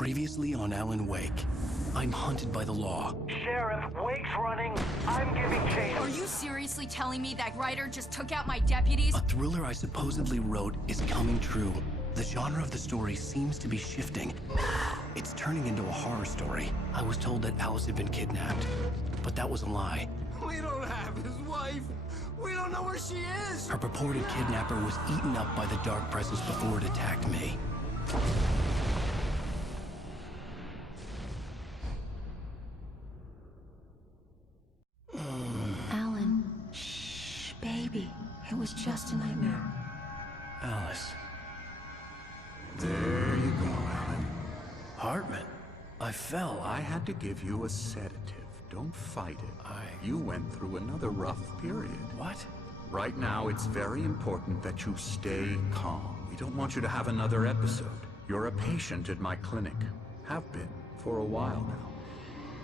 Previously on Alan Wake, I'm hunted by the law. Sheriff, Wake's running. I'm giving chase. Are you seriously telling me that writer just took out my deputies? A thriller I supposedly wrote is coming true. The genre of the story seems to be shifting. It's turning into a horror story. I was told that Alice had been kidnapped, but that was a lie. We don't have his wife. We don't know where she is. Her purported kidnapper was eaten up by the dark presence before it attacked me. Alan, shh, baby. It was just a nightmare. Alice. There you go, Alan. Hartman. I fell. I had to give you a sedative. Don't fight it. You went through another rough period. What? Right now, it's very important that you stay calm. We don't want you to have another episode. You're a patient at my clinic. Have been for a while now.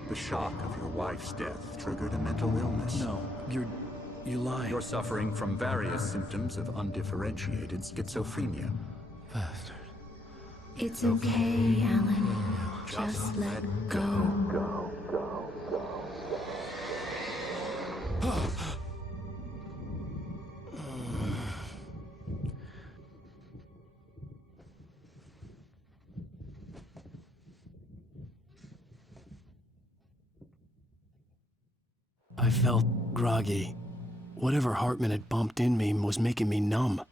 The shock of your wife's death triggered a mental illness. No, you lied. You're suffering from various symptoms of undifferentiated schizophrenia. Bastard. It's okay, Alan. Just let go. I felt groggy. Whatever Hartman had bumped in me was making me numb.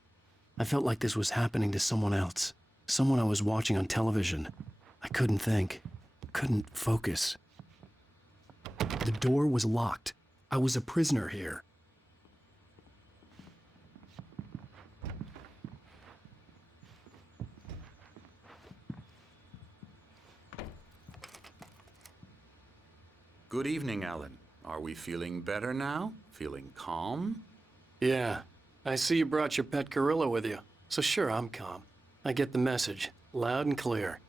I felt like this was happening to someone else. Someone I was watching on television. I couldn't think. Couldn't focus. The door was locked. I was a prisoner here. Good evening, Alan. Are we feeling better now? Feeling calm? Yeah. I see you brought your pet gorilla with you. So sure, I'm calm. I get the message. Loud and clear.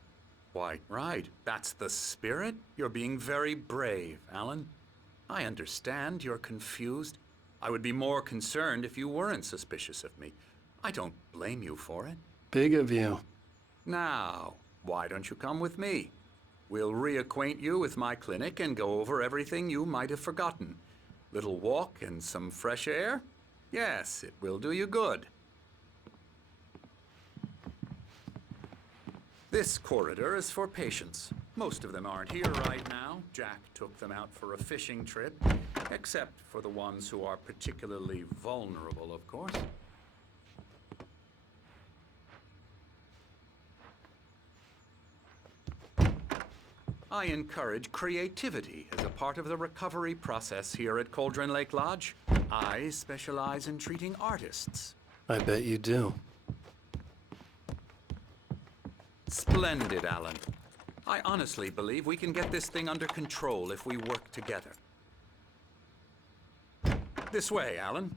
Why, right. That's the spirit. You're being very brave, Alan. I understand you're confused. I would be more concerned if you weren't suspicious of me. I don't blame you for it. Big of you. Now, why don't you come with me? We'll reacquaint you with my clinic and go over everything you might have forgotten. Little walk and some fresh air? Yes, it will do you good. This corridor is for patients. Most of them aren't here right now. Jack took them out for a fishing trip, except for the ones who are particularly vulnerable, of course. I encourage creativity as a part of the recovery process here at Cauldron Lake Lodge. I specialize in treating artists. I bet you do. Splendid, Alan. I honestly believe we can get this thing under control if we work together. This way, Alan.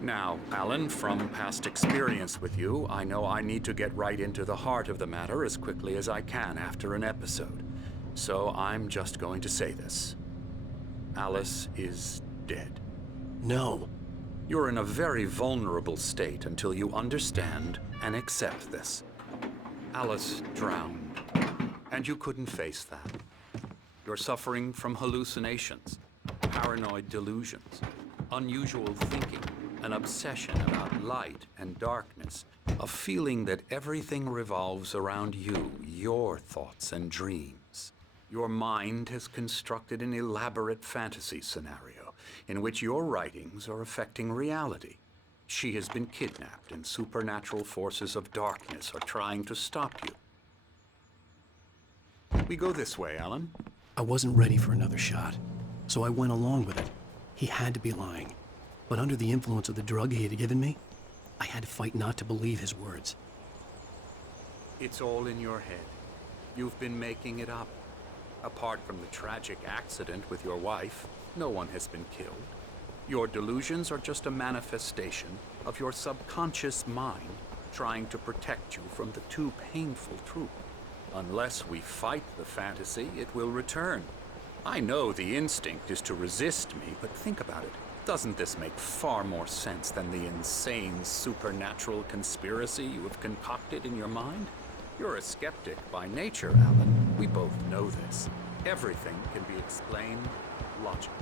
Now, Alan, from past experience with you, I know I need to get right into the heart of the matter as quickly as I can after an episode. So I'm just going to say this. Alice is dead. No. You're in a very vulnerable state until you understand and accept this. Alice drowned, and you couldn't face that. You're suffering from hallucinations, paranoid delusions, unusual thinking, an obsession about light and darkness, a feeling that everything revolves around you, your thoughts and dreams. Your mind has constructed an elaborate fantasy scenario in which your writings are affecting reality. She has been kidnapped and supernatural forces of darkness are trying to stop you. We go this way, Alan. I wasn't ready for another shot, so I went along with it. He had to be lying. But under the influence of the drug he had given me, I had to fight not to believe his words. It's all in your head. You've been making it up. Apart from the tragic accident with your wife, no one has been killed. Your delusions are just a manifestation of your subconscious mind trying to protect you from the too painful truth. Unless we fight the fantasy, it will return. I know the instinct is to resist me, but think about it. Doesn't this make far more sense than the insane supernatural conspiracy you have concocted in your mind? You're a skeptic by nature, Alan. We both know this. Everything can be explained logically.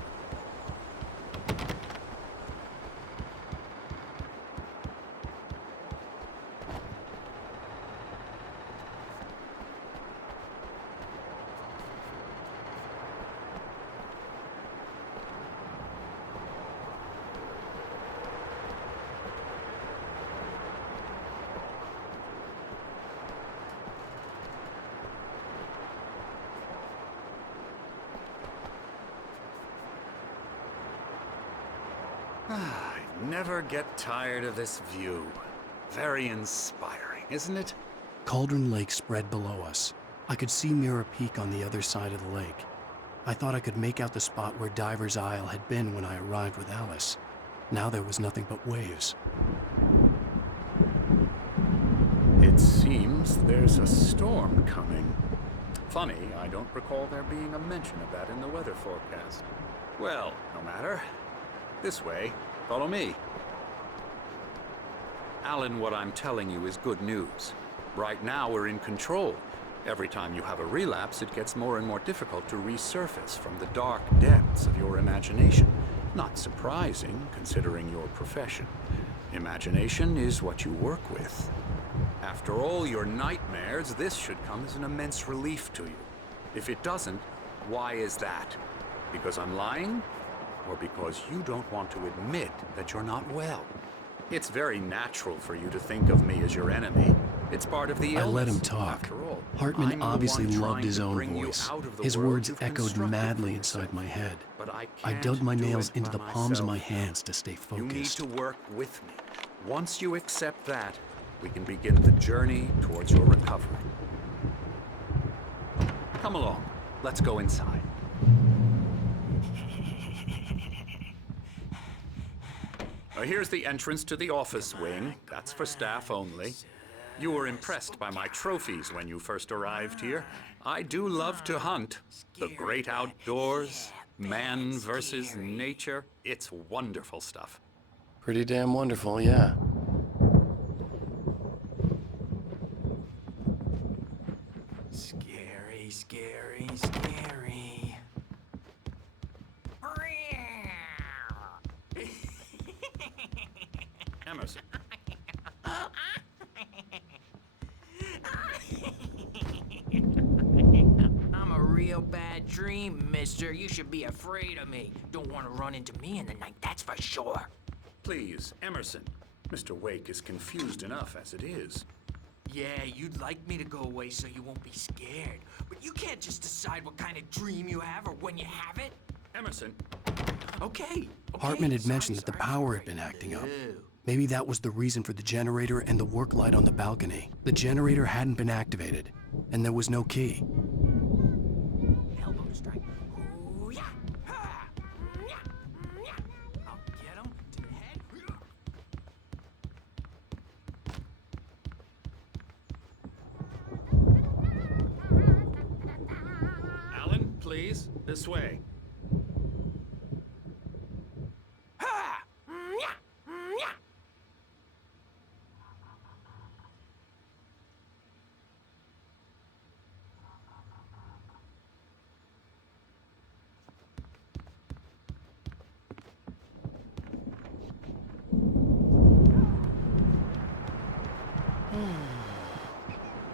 I never get tired of this view. Very inspiring, isn't it? Cauldron Lake spread below us. I could see Mirror Peak on the other side of the lake. I thought I could make out the spot where Diver's Isle had been when I arrived with Alice. Now there was nothing but waves. It seems there's a storm coming. Funny, I don't recall there being a mention of that in the weather forecast. Well, no matter. This way. Follow me. Alan, what I'm telling you is good news. Right now, we're in control. Every time you have a relapse, it gets more and more difficult to resurface from the dark depths of your imagination. Not surprising, considering your profession. Imagination is what you work with. After all your nightmares, this should come as an immense relief to you. If it doesn't, why is that? Because I'm lying? Or because you don't want to admit that you're not well? It's very natural for you to think of me as your enemy. It's part of the illness. I let him talk. After all, Hartman I'm the obviously one loved trying his to own bring you voice. out of the His world words you've echoed constructed madly for inside yourself. my head. But I I can't dug my do nails it into by the palms of my myself. hands to stay You need focused. to work with me. Once you accept that, we can begin the journey towards your recovery. Come along. Let's go inside. Here's the entrance to the office wing. That's for staff only. You were impressed by my trophies when you first arrived here. I do love to hunt. The great outdoors, man versus nature. It's wonderful stuff. Pretty damn wonderful, yeah. Scary, scary, scary. Emerson. I'm a real bad dream, mister. You should be afraid of me. Don't want to run into me in the night, that's for sure. Please, Emerson. Mr. Wake is confused enough as it is. Yeah, you'd like me to go away so you won't be scared. But you can't just decide what kind of dream you have or when you have it. Emerson. Okay. Hartman had mentioned that the power had been acting up. Maybe that was the reason for the generator and the work light on the balcony. The generator hadn't been activated, and there was no key. Elbow strike. Ooh, yeah. Ha! Yeah. Yeah. I'll get him to the head. Alan, please, this way. Ha! Yeah. Yeah.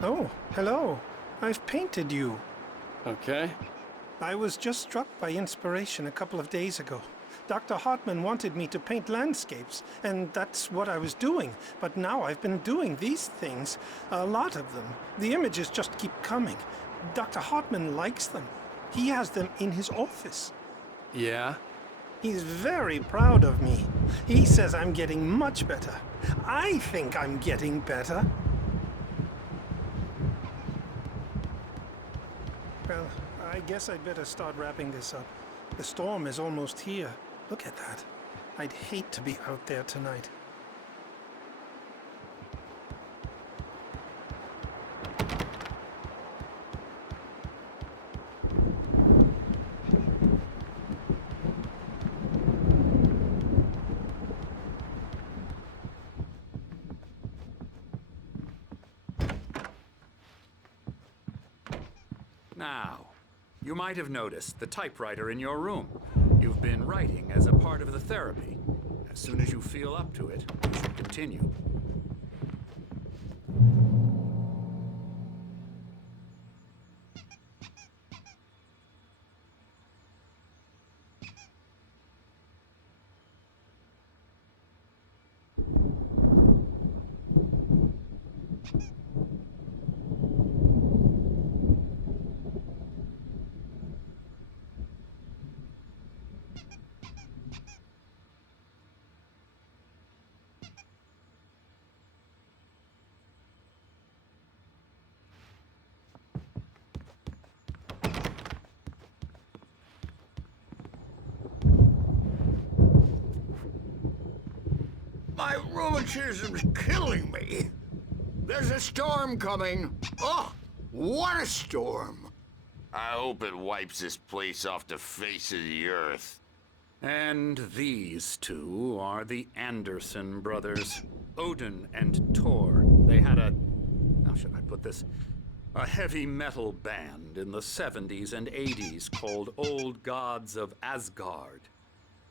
Oh, hello. I've painted you. Okay. I was just struck by inspiration a couple of days ago. Dr. Hartman wanted me to paint landscapes, and that's what I was doing. But now I've been doing these things, a lot of them. The images just keep coming. Dr. Hartman likes them. He has them in his office. Yeah? He's very proud of me. He says I'm getting much better. I think I'm getting better. Well, I guess I'd better start wrapping this up. The storm is almost here. Look at that. I'd hate to be out there tonight. You might have noticed the typewriter in your room. You've been writing as a part of the therapy. As soon as you feel up to it, you should continue. My rheumatism's killing me. There's a storm coming. Oh, what a storm. I hope it wipes this place off the face of the earth. And these two are the Anderson brothers, Odin and Tor. They had how should I put this? A heavy metal band in the 70s and 80s called Old Gods of Asgard.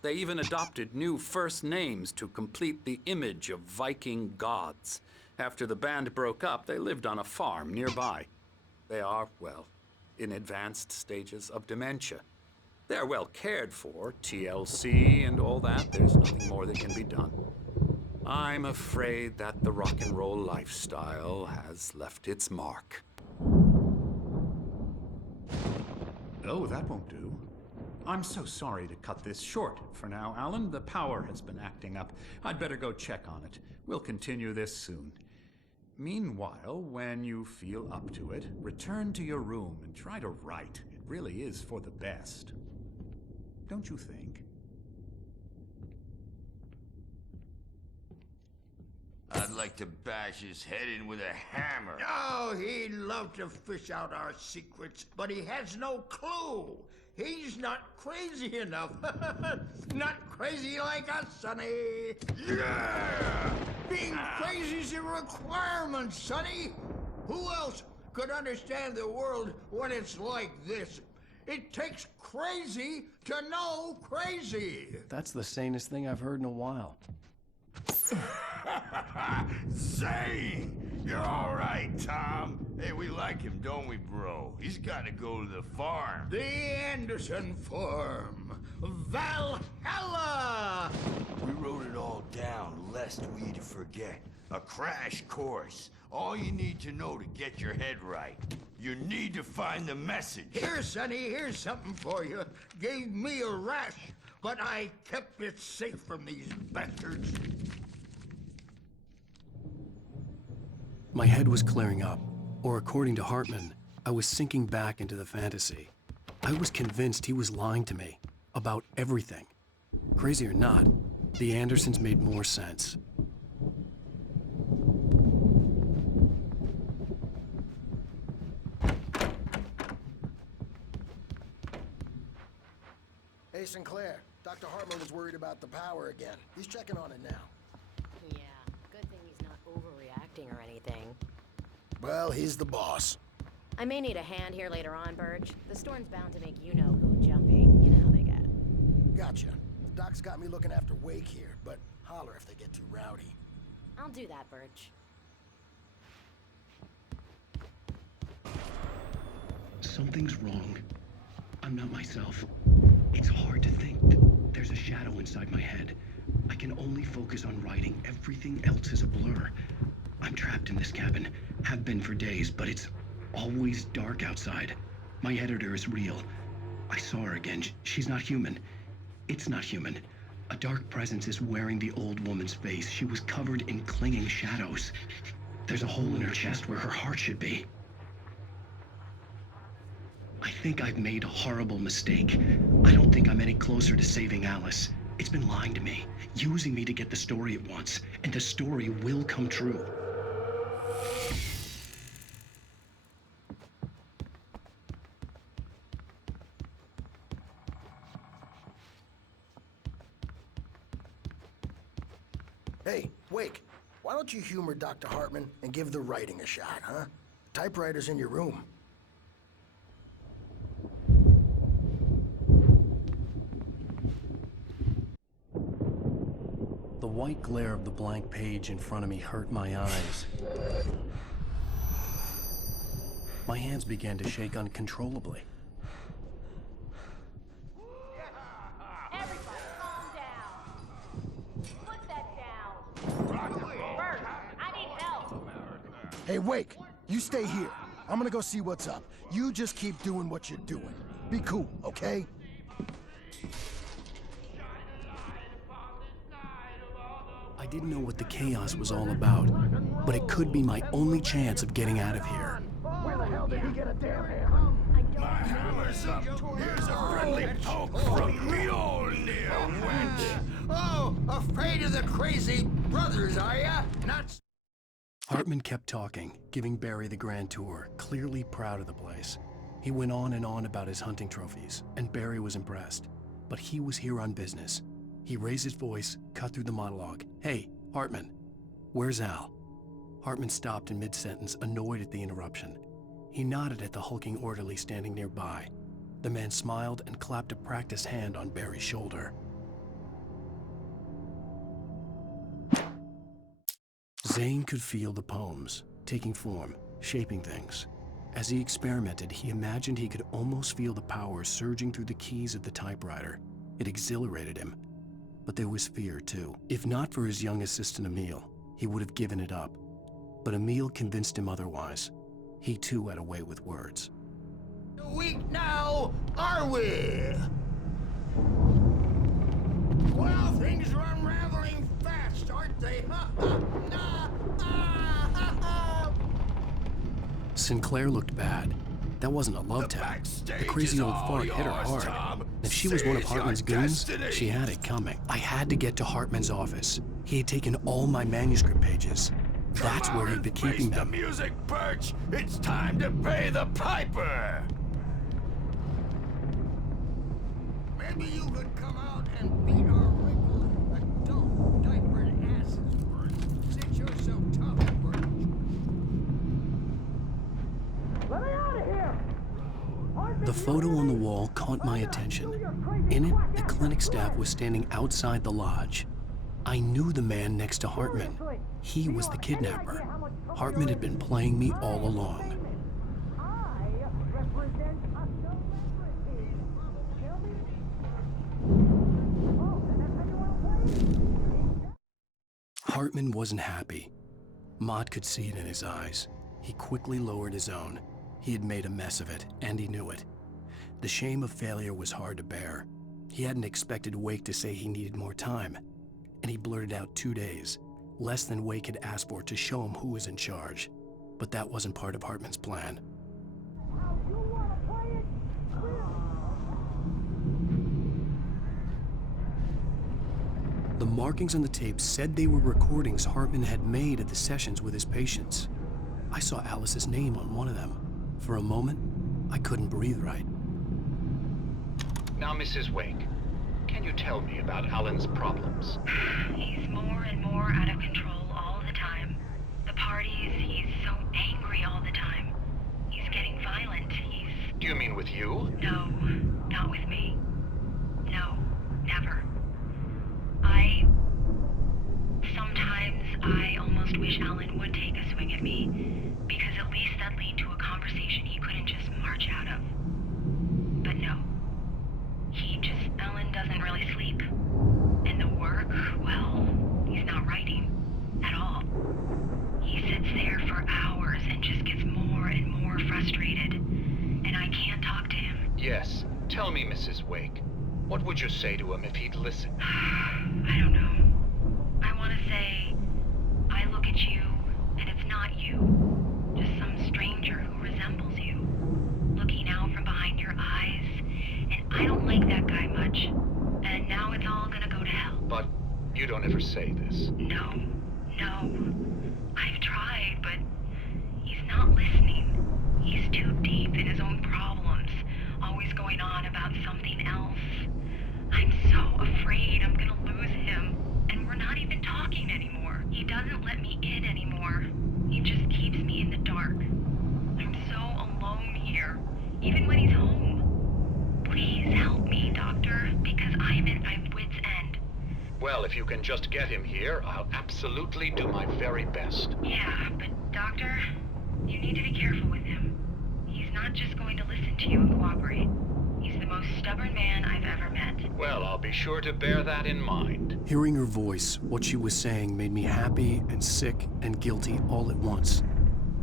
They even adopted new first names to complete the image of Viking gods. After the band broke up, they lived on a farm nearby. They are, well, in advanced stages of dementia. They're well cared for, TLC and all that. There's nothing more that can be done. I'm afraid that the rock and roll lifestyle has left its mark. Oh, that won't do. I'm so sorry to cut this short for now, Alan. The power has been acting up. I'd better go check on it. We'll continue this soon. Meanwhile, when you feel up to it, return to your room and try to write. It really is for the best. Don't you think? I'd like to bash his head in with a hammer. Oh, he'd love to fish out our secrets, but he has no clue. He's not crazy enough. Not crazy like us, Sonny. Yeah! Being crazy's a requirement, Sonny. Who else could understand the world when it's like this? It takes crazy to know crazy. That's the sanest thing I've heard in a while. Zane! You're all right, Tom. Hey, we like him, don't we, bro? He's got to go to the farm. The Anderson farm. Valhalla! We wrote it all down, lest we forget. A crash course. All you need to know to get your head right. You need to find the message. Here, Sonny, here's something for you. Gave me a rash, but I kept it safe from these bastards. My head was clearing up, or according to Hartman, I was sinking back into the fantasy. I was convinced he was lying to me about everything. Crazy or not, the Andersons made more sense. Hey, Sinclair. Dr. Hartman was worried about the power again. He's checking on it now. Yeah, good thing he's not overreacting or anything. Well, he's the boss. I may need a hand here later on, Burge. The storm's bound to make you-know-who jumping. You know how they get. Gotcha. Doc's got me looking after Wake here, but holler if they get too rowdy. I'll do that, Burge. Something's wrong. I'm not myself. It's hard to think. There's a shadow inside my head. I can only focus on writing. Everything else is a blur. I'm trapped in this cabin. Have been for days, but it's always dark outside. My editor is real. I saw her again. She's not human. It's not human. A dark presence is wearing the old woman's face. She was covered in clinging shadows. There's a hole in her chest where her heart should be. I think I've made a horrible mistake. I don't think I'm any closer to saving Alice. It's been lying to me, using me to get the story it wants, and the story will come true. Hey, Wake, why don't you humor Dr. Hartman and give the writing a shot, huh? Typewriter's in your room. white glare of the blank page in front of me hurt my eyes. My hands began to shake uncontrollably. Everybody, calm down. Put that down. Bert, I need help. Hey, Wake, you stay here. I'm gonna go see what's up. You just keep doing what you're doing. Be cool, okay? I didn't know what the chaos was all about, but it could be my only chance of getting out of here. Where the hell did he get a damn hammer? My hammer's up. Here's a friendly poke from Mjolnir, wench. Oh, afraid of the crazy brothers, are ya? Not... Hartman kept talking, giving Barry the grand tour, clearly proud of the place. He went on and on about his hunting trophies, and Barry was impressed. But he was here on business. He raised his voice, cut through the monologue. Hey, Hartman, where's Al? Hartman stopped in mid-sentence, annoyed at the interruption. He nodded at the hulking orderly standing nearby. The man smiled and clapped a practiced hand on Barry's shoulder. Zane could feel the poems, taking form, shaping things. As he experimented, he imagined he could almost feel the power surging through the keys of the typewriter. It exhilarated him. But there was fear, too. If not for his young assistant Emil, he would have given it up. But Emil convinced him otherwise. He, too, had a way with words. Weak now, are we? Well, things are unraveling fast, aren't they? Sinclair looked bad. That wasn't a love tap. The crazy old fart hit her hard. And if she was one of Hartman's goons, she had it coming. I had to get to Hartman's office. He had taken all my manuscript pages. That's where he'd been keeping them. The music, Birch. It's time to pay the piper. Maybe you could come out and beat our wrinkled, adult, diapered asses for it, since you're so tough, Birch. Let me out of here! The photo on the wall caught my attention. In it, the clinic staff was standing outside the lodge. I knew the man next to Hartman. He was the kidnapper. Hartman had been playing me all along. Hartman wasn't happy. Mott could see it in his eyes. He quickly lowered his own. He had made a mess of it, and he knew it. The shame of failure was hard to bear. He hadn't expected Wake to say he needed more time, and he blurted out 2 days, less than Wake had asked for to show him who was in charge. But that wasn't part of Hartman's plan. The markings on the tape said they were recordings Hartman had made at the sessions with his patients. I saw Alice's name on one of them. For a moment, I couldn't breathe right. Now, Mrs. Wake, can you tell me about Alan's problems? He's more and more out of control all the time. The parties, he's so angry all the time. He's getting violent. Do you mean with you? No, not with me. No, never. Sometimes I almost wish Alan would take a swing at me, because at least that'd lead to a conversation he couldn't just march out of. But no. Alan doesn't really sleep. And the work, well, he's not writing at all. He sits there for hours and just gets more and more frustrated. And I can't talk to him. Yes. Tell me, Mrs. Wake. What would you say to him if he'd listen? I don't know. I want to say, I look at you, and it's not you. Just some stranger who resembles you. Looking out from behind your eyes. And I don't like that guy much. And now it's all gonna go to hell. But you don't ever say this. No. I've tried, but he's not listening. He's too deep in his own problems. Always going on about something else. I'm so afraid I'm gonna lose him. And we're not even talking anymore. He doesn't let me in anymore. He just keeps me in the dark. I'm so alone here, even when he's home. Please help me, Doctor, because I'm at my wit's end. Well, if you can just get him here, I'll absolutely do my very best. Yeah, but Doctor, you need to be careful with him. He's not just going to listen to you and cooperate. He's the most stubborn man I've ever met. Well, I'll be sure to bear that in mind. Hearing her voice, what she was saying made me happy and sick and guilty all at once.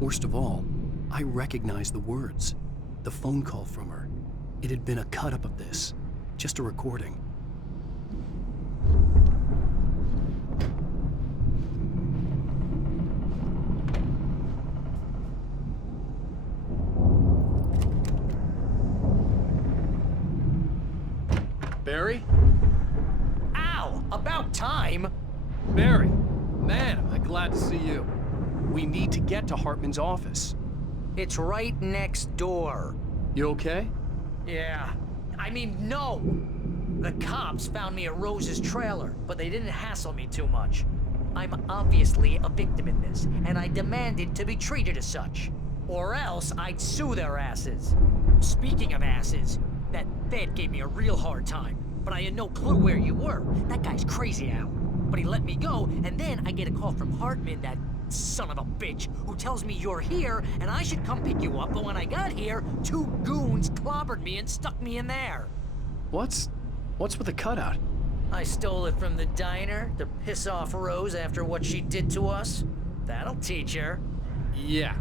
Worst of all, I recognized the words. The phone call from her. It had been a cut-up of this. Just a recording. Barry? Ow! About time! Barry! Man, am I glad to see you. We need to get to Hartman's office. It's right next door. You okay? Yeah. I mean, no! The cops found me at Rose's trailer, but they didn't hassle me too much. I'm obviously a victim in this, and I demanded to be treated as such. Or else I'd sue their asses. Speaking of asses, that Fed gave me a real hard time, but I had no clue where you were. That guy's crazy, Al. But he let me go, and then I get a call from Hartman, that son of a bitch, who tells me you're here, and I should come pick you up, but when I got here, 2 goons clobbered me and stuck me in there. What's with the cutout? I stole it from the diner to piss off Rose after what she did to us. That'll teach her. Yeah,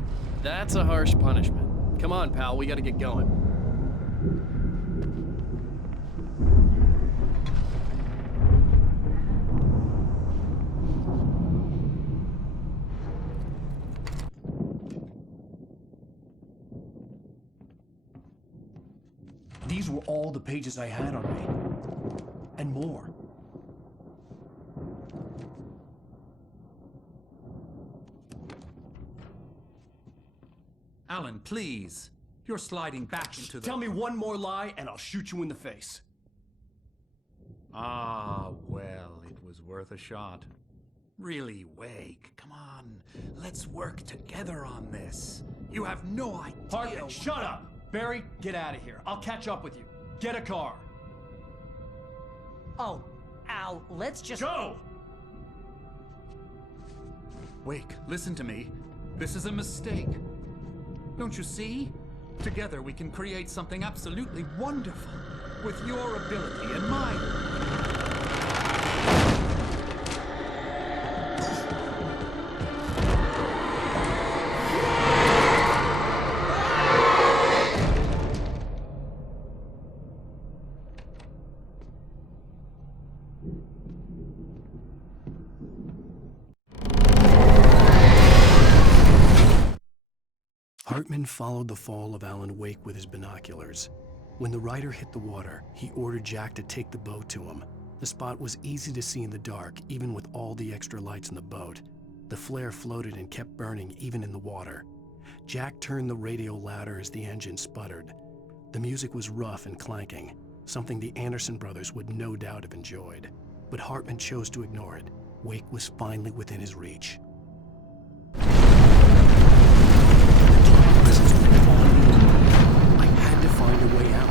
that's a harsh punishment. Come on, pal, we gotta get going. These were all the pages I had on me. And more. Alan, please. You're sliding back into the... Tell me one more lie and I'll shoot you in the face. Ah, well, it was worth a shot. Really, Wake, come on. Let's work together on this. You have no idea... Hartman, shut up! Barry, get out of here. I'll catch up with you. Get a car. Oh, Al, let's just... Go! Wake, listen to me. This is a mistake. Don't you see? Together we can create something absolutely wonderful. With your ability and mine. Hartman followed the fall of Alan Wake with his binoculars. When the rider hit the water, he ordered Jack to take the boat to him. The spot was easy to see in the dark, even with all the extra lights in the boat. The flare floated and kept burning even in the water. Jack turned the radio louder as the engine sputtered. The music was rough and clanking, something the Anderson brothers would no doubt have enjoyed. But Hartman chose to ignore it. Wake was finally within his reach. I had to find a way out.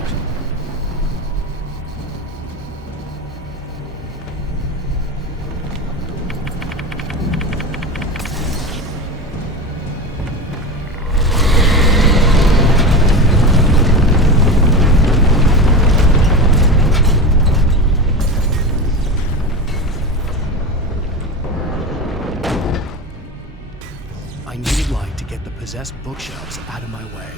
I needed light to get the possessed bookshelves out of my way.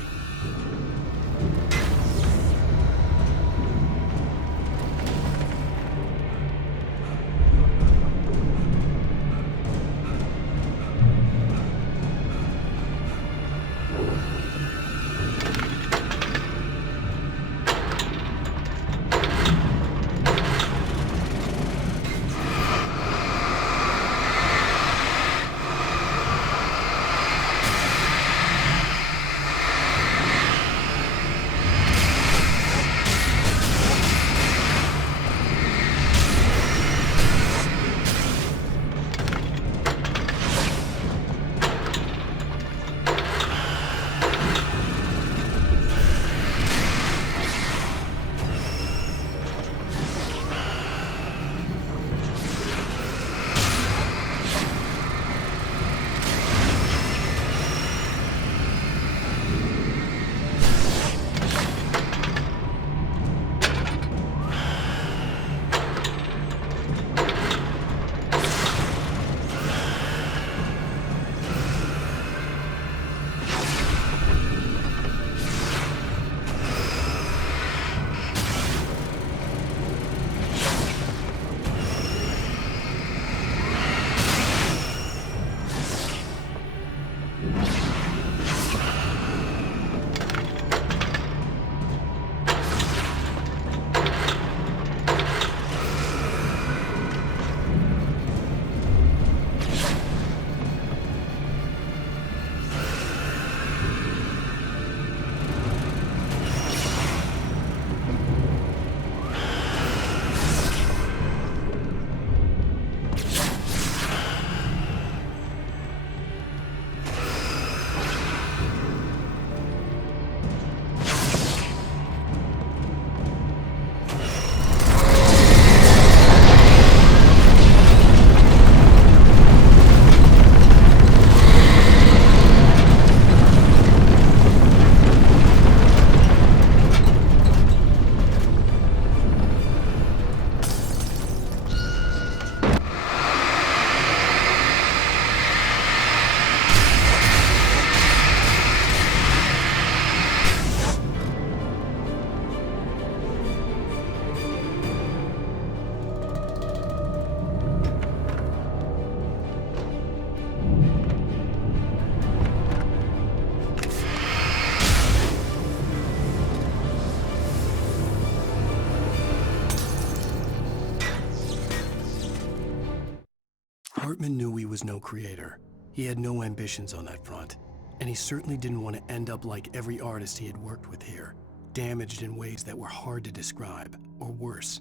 Hartman knew he was no creator. He had no ambitions on that front. And he certainly didn't want to end up like every artist he had worked with here, damaged in ways that were hard to describe, or worse.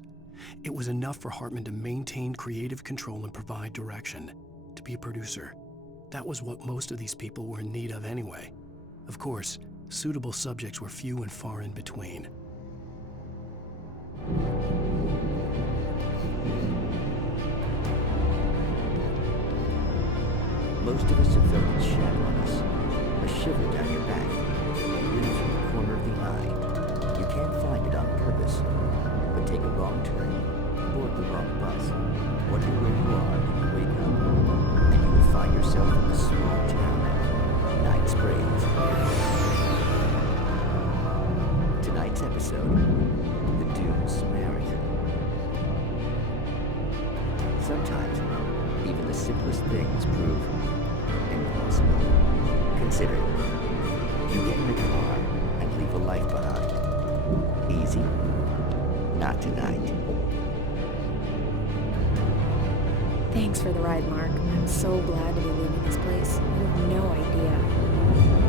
It was enough for Hartman to maintain creative control and provide direction, to be a producer. That was what most of these people were in need of anyway. Of course, suitable subjects were few and far in between. Most of us have felt its shadow on us. A shiver down your back, a breeze from the corner of the eye. You can't find it on purpose, but take a wrong turn, board the wrong bus, wonder where you are when you wake up, and you will find yourself in the small town, Night Springs. Tonight's episode, The Dune Samaritan. Sometimes, even the simplest things prove impossible. Consider, you get in a car and leave a life behind. Easy? Not tonight. Thanks for the ride, Mark. I'm so glad to be leaving this place. You have no idea.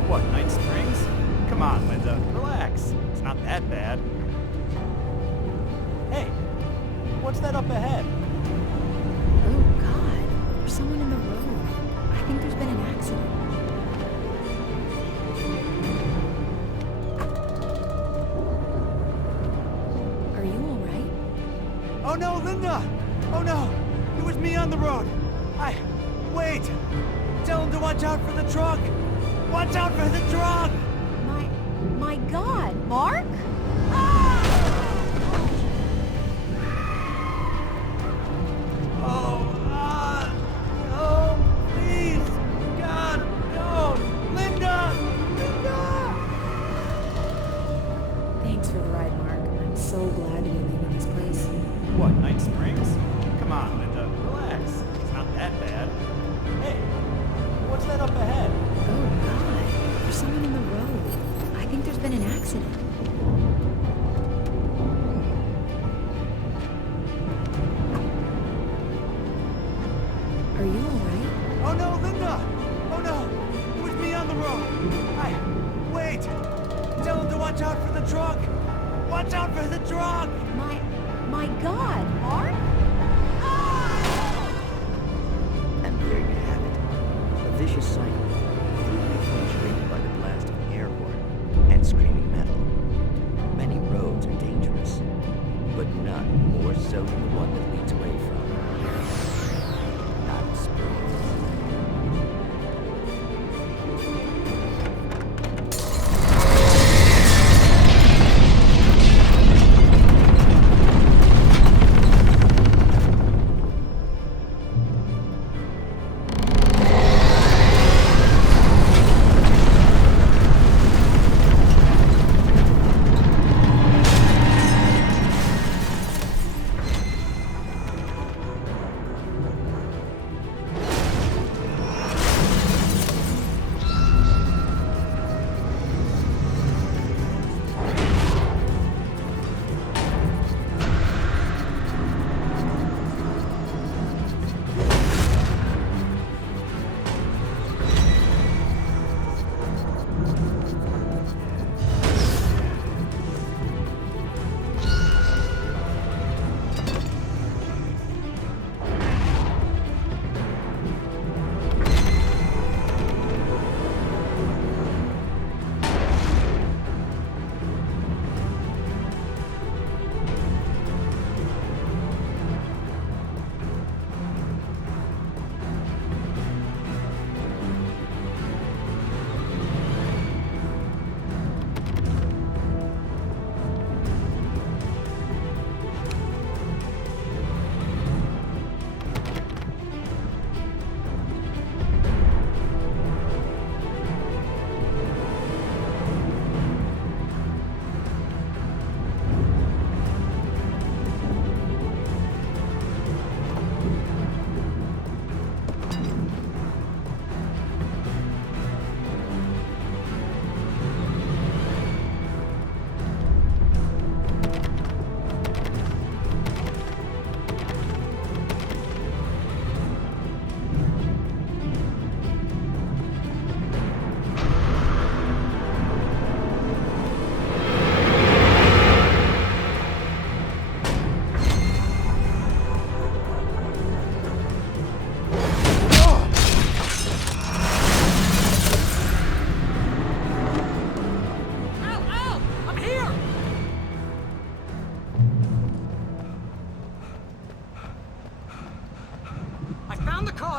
What, Night Springs? Come on, Linda, relax. It's not that bad. Hey, what's that up ahead? Oh, God. There's someone in the road. I think there's been an accident. Are you all right? Oh no, Linda! Oh no! It was me on the road! Wait! Tell him to watch out for the truck! Watch out for the truck! My God, Mark? Oh, please! God, no! Linda! Linda! Thanks for the ride, Mark. I'm so glad to be leaving this place. What, Night Springs? Come on, Linda, relax. It's not that bad. Hey, what's that up ahead? Oh, God. There's someone in the road. I think there's been an accident. Are you all right? Oh no, Linda! Oh no! It was me on the road! Wait! Tell him to watch out for the truck! Watch out for the truck! My God, Mark? And there you have it. A vicious cycle, brutally punctuated by the blast of an air horn and screaming metal. Many roads are dangerous, but none more so than the one that leads away from Night Springs.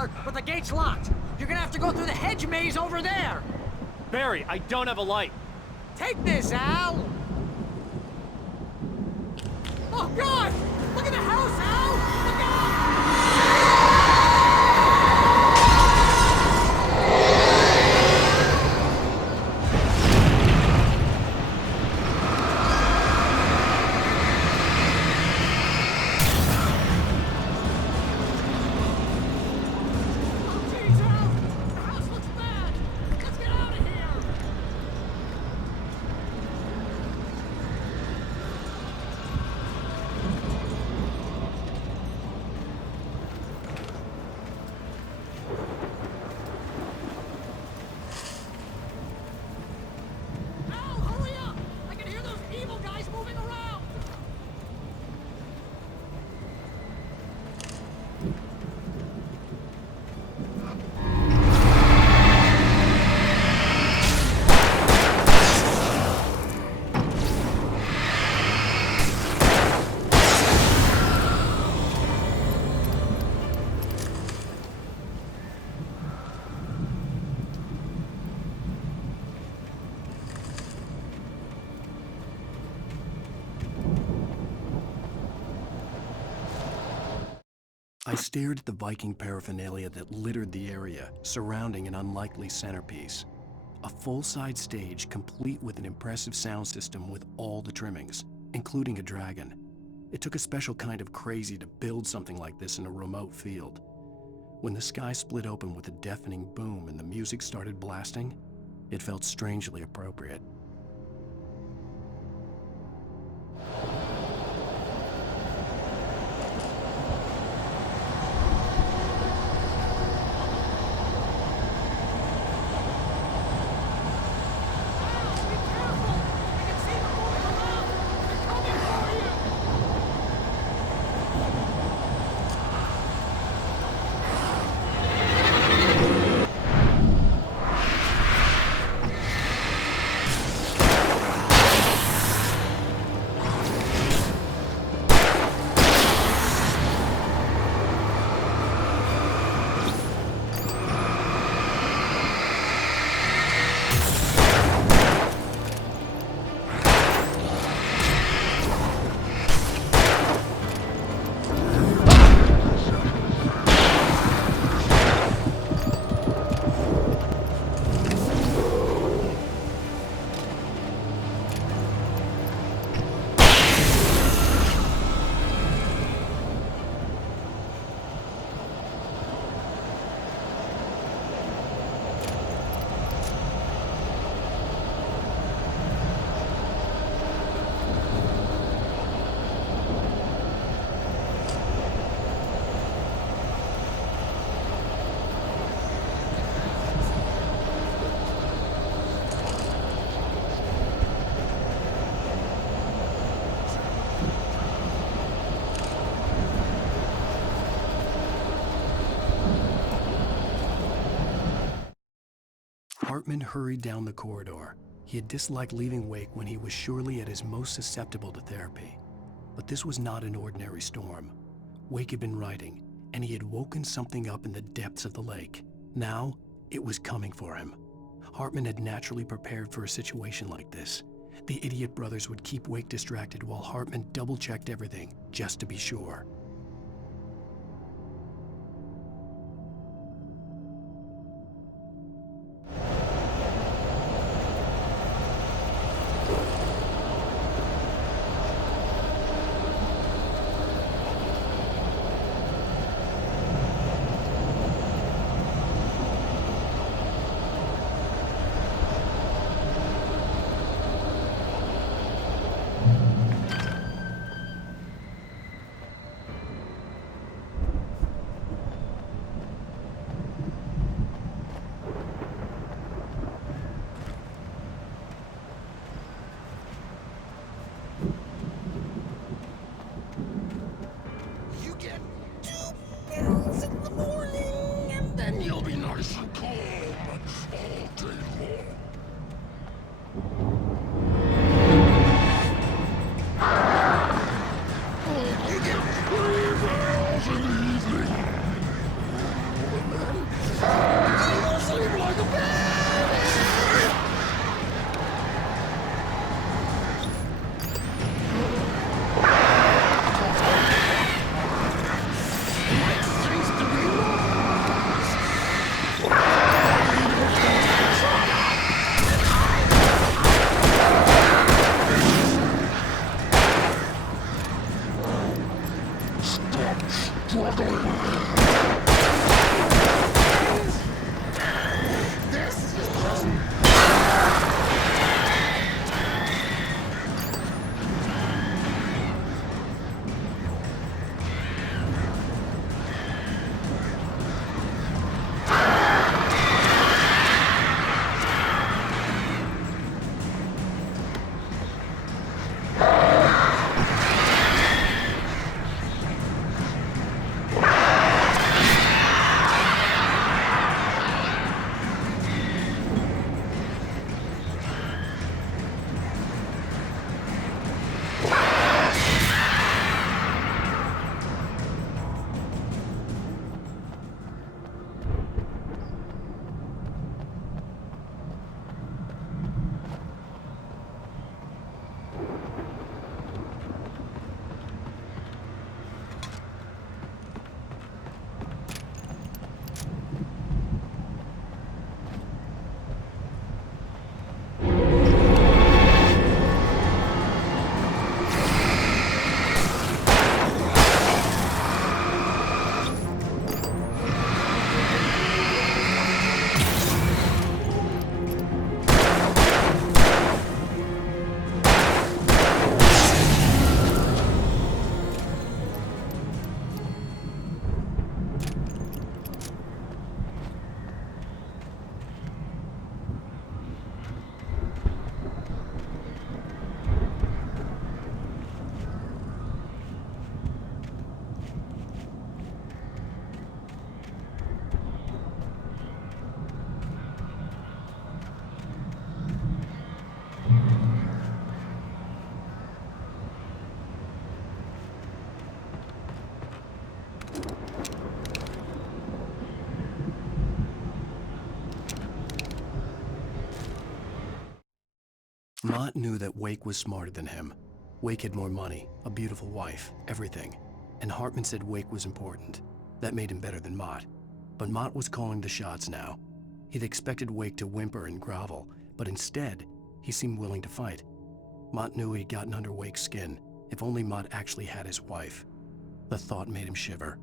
trailer, but the gate's locked. You're gonna have to go through the hedge maze over there. Barry, I don't have a light. Take this, Al! Oh, God! Look at the house, Al! Look out! I stared at the Viking paraphernalia that littered the area, surrounding an unlikely centerpiece. A full-size stage complete with an impressive sound system with all the trimmings, including a dragon. It took a special kind of crazy to build something like this in a remote field. When the sky split open with a deafening boom and the music started blasting, it felt strangely appropriate. Hartman hurried down the corridor. He had disliked leaving Wake when he was surely at his most susceptible to therapy. But this was not an ordinary storm. Wake had been writing, and he had woken something up in the depths of the lake. Now, it was coming for him. Hartman had naturally prepared for a situation like this. The idiot brothers would keep Wake distracted while Hartman double-checked everything, just to be sure. Mott knew that Wake was smarter than him. Wake had more money, a beautiful wife, everything. And Hartman said Wake was important. That made him better than Mott. But Mott was calling the shots now. He'd expected Wake to whimper and grovel, but instead, he seemed willing to fight. Mott knew he'd gotten under Wake's skin. If only Mott actually had his wife. The thought made him shiver.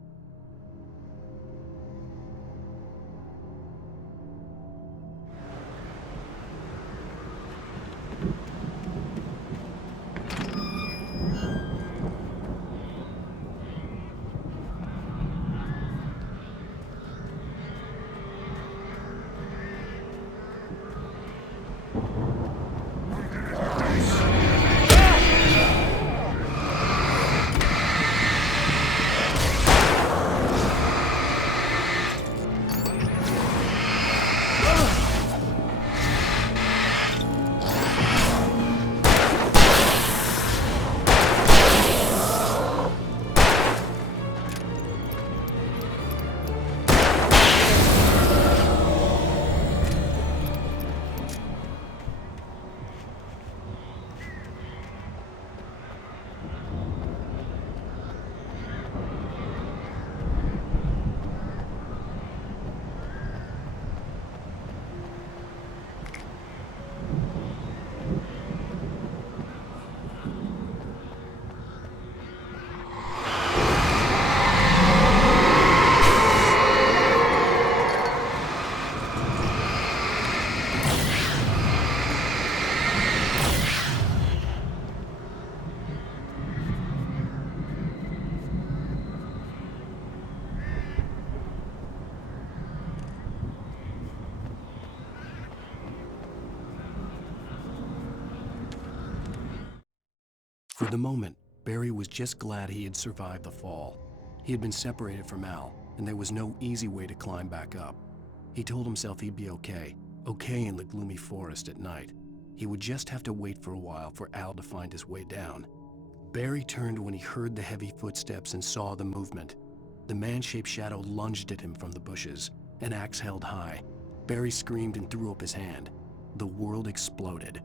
For the moment, Barry was just glad he had survived the fall. He had been separated from Al, and there was no easy way to climb back up. He told himself he'd be okay in the gloomy forest at night. He would just have to wait for a while for Al to find his way down. Barry turned when he heard the heavy footsteps and saw the movement. The man-shaped shadow lunged at him from the bushes, an axe held high. Barry screamed and threw up his hand. The world exploded.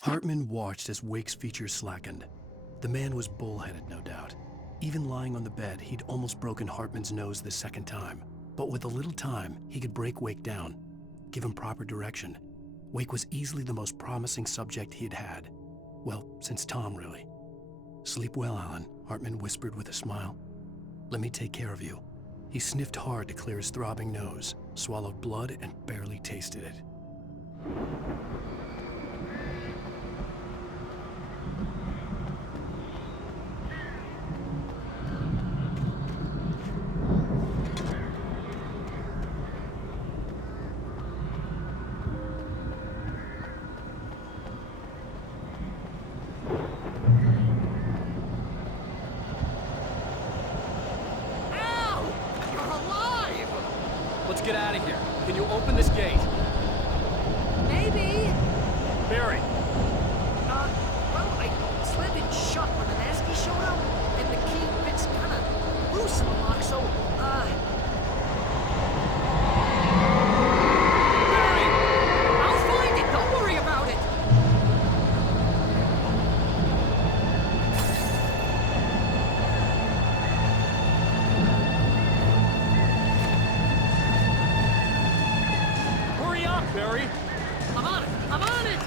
Hartman watched as Wake's features slackened. The man was bullheaded, no doubt. Even lying on the bed, he'd almost broken Hartman's nose the second time. But with a little time, he could break Wake down, give him proper direction. Wake was easily the most promising subject he'd had. Well, since Tom, really. "Sleep well, Alan," Hartman whispered with a smile. "Let me take care of you." He sniffed hard to clear his throbbing nose, swallowed blood, and barely tasted it. Let's get out of here. Can you open this gate? Maybe. Barry! Well, I slammed it shut when the nasty showed up, and the key fits kinda loose in the lock, so, Barry! I'll find it! Don't worry about it! Hurry up, Barry! I'm on it! I'm on it!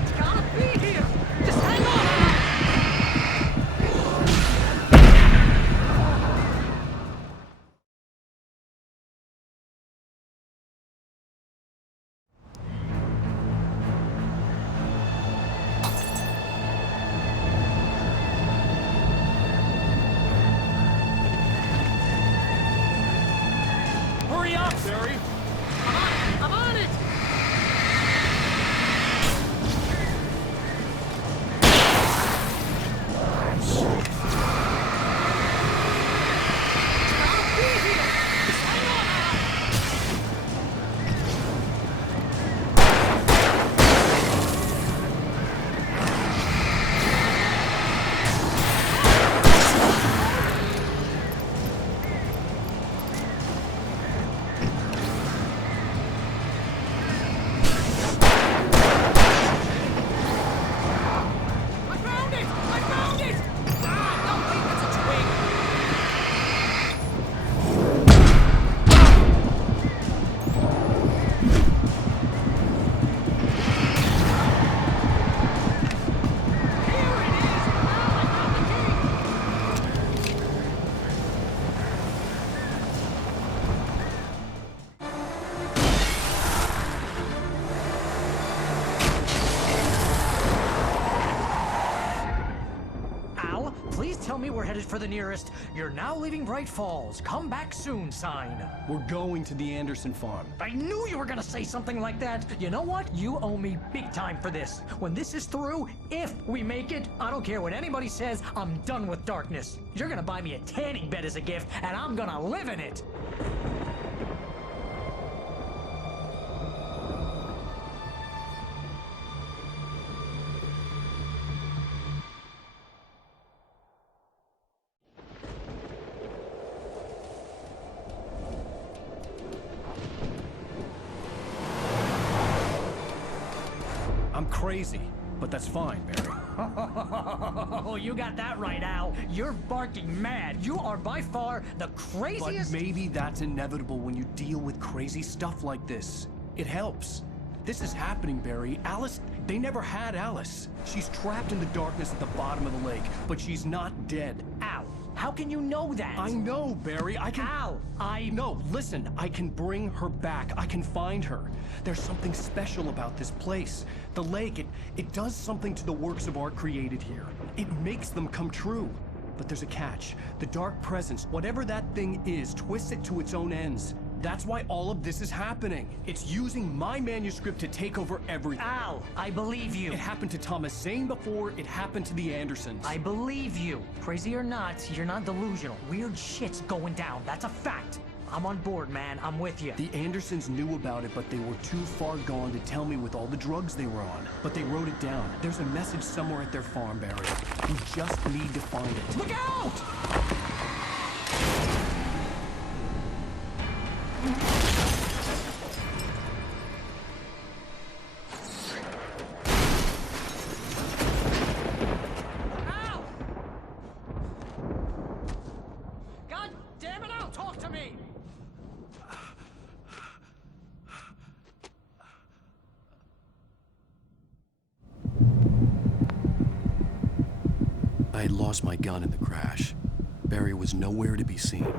It's gotta be here! Just hang on! Hurry up, Barry! I'm on it! I found it! I found it! Ah, no, wait, that's a twig! Al, please tell me we're headed for the nearest "You're now leaving Bright Falls. Come back soon" sign. We're going to the Anderson farm. I knew you were gonna say something like that. You know what? You owe me big time for this. When this is through, if we make it, I don't care what anybody says, I'm done with darkness. You're gonna buy me a tanning bed as a gift, and I'm gonna live in it. I'm crazy, but that's fine, Barry. Oh, you got that right, Al. You're barking mad. You are by far the craziest. But maybe that's inevitable when you deal with crazy stuff like this. It helps. This is happening, Barry. Alice, they never had Alice. She's trapped in the darkness at the bottom of the lake, but she's not dead. Al, how can you know that? I know, Barry. I can... Al, No, listen. I can bring her back. I can find her. There's something special about this place. The lake, it does something to the works of art created here. It makes them come true. But there's a catch. The dark presence, whatever that thing is, twists it to its own ends. That's why all of this is happening. It's using my manuscript to take over everything. Al, I believe you. It happened to Thomas Zane before, it happened to the Andersons. I believe you. Crazy or not, you're not delusional. Weird shit's going down. That's a fact. I'm on board, man. I'm with you. The Andersons knew about it, but they were too far gone to tell me with all the drugs they were on. But they wrote it down. There's a message somewhere at their farm, Barry. We just need to find it. Look out! God damn it, Al, talk to me! I had lost my gun in the crash. Barry was nowhere to be seen.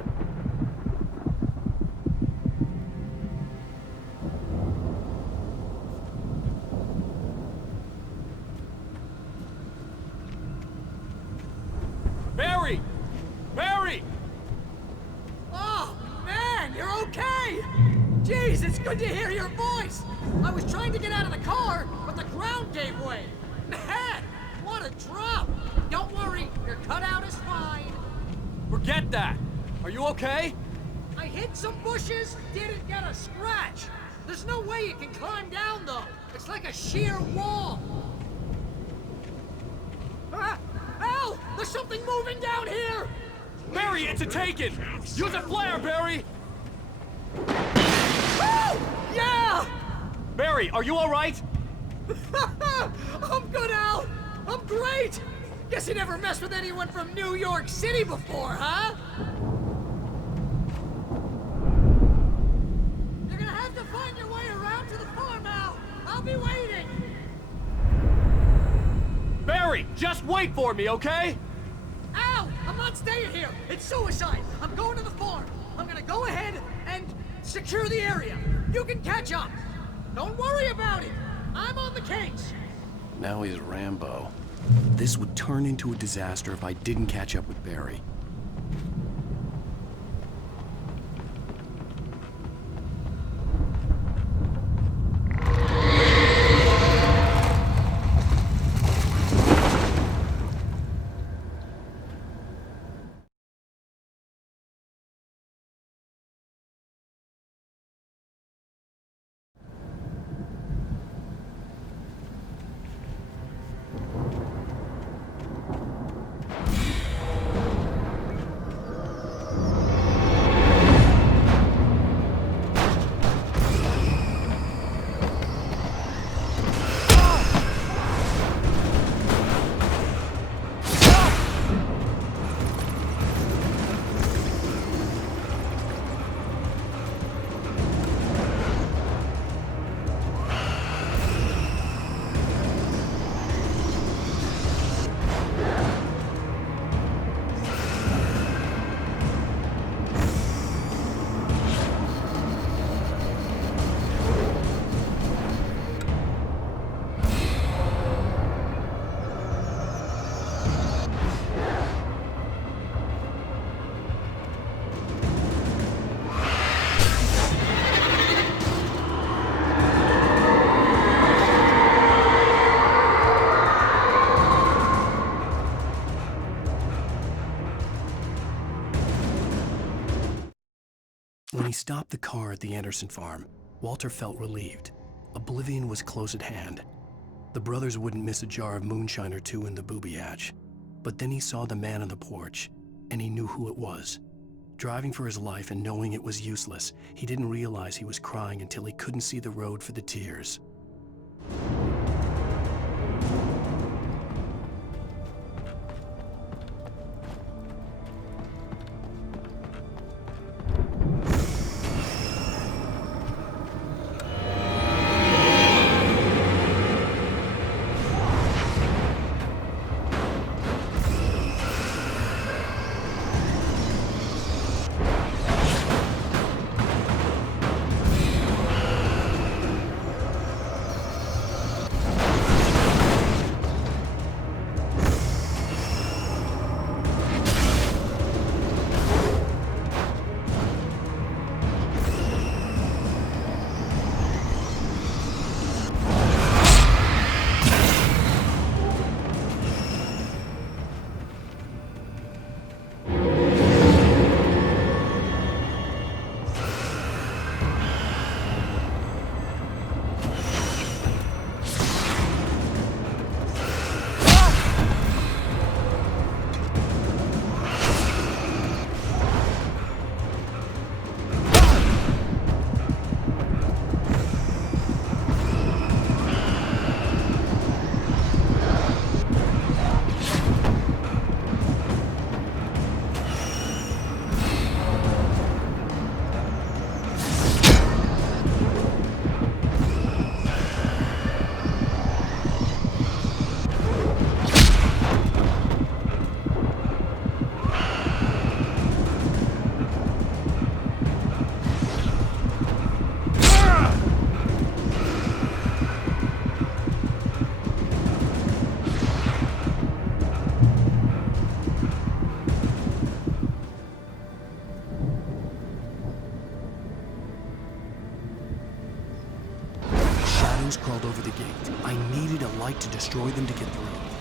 Barry! Barry! Oh, man, you're okay! Jeez, it's good to hear your voice! I was trying to get out of the car, but the ground gave way. Man, what a drop! Don't worry, your cutout is fine. Forget that! Are you okay? I hit some bushes, didn't get a scratch. There's no way you can climb down, though. It's like a sheer wall. Ah! Al! There's something moving down here! Barry, it's a taken! Use a flare, Barry! Oh! Yeah! Barry, are you alright? I'm good, Al! I'm great! Guess you never messed with anyone from New York City before, huh? You're gonna have to find your way around to the farm, Al! I'll be waiting! Barry, just wait for me, okay? Al! I'm not staying here! It's suicide! I'm going to the farm! I'm gonna go ahead and secure the area! You can catch up! Don't worry about it! I'm on the case! Now he's Rambo. This would turn into a disaster if I didn't catch up with Barry. When he stopped the car at the Anderson farm, Walter felt relieved. Oblivion was close at hand. The brothers wouldn't miss a jar of moonshine or two in the booby hatch. But then he saw the man on the porch, and he knew who it was. Driving for his life and knowing it was useless, he didn't realize he was crying until he couldn't see the road for the tears. destroy them to get through.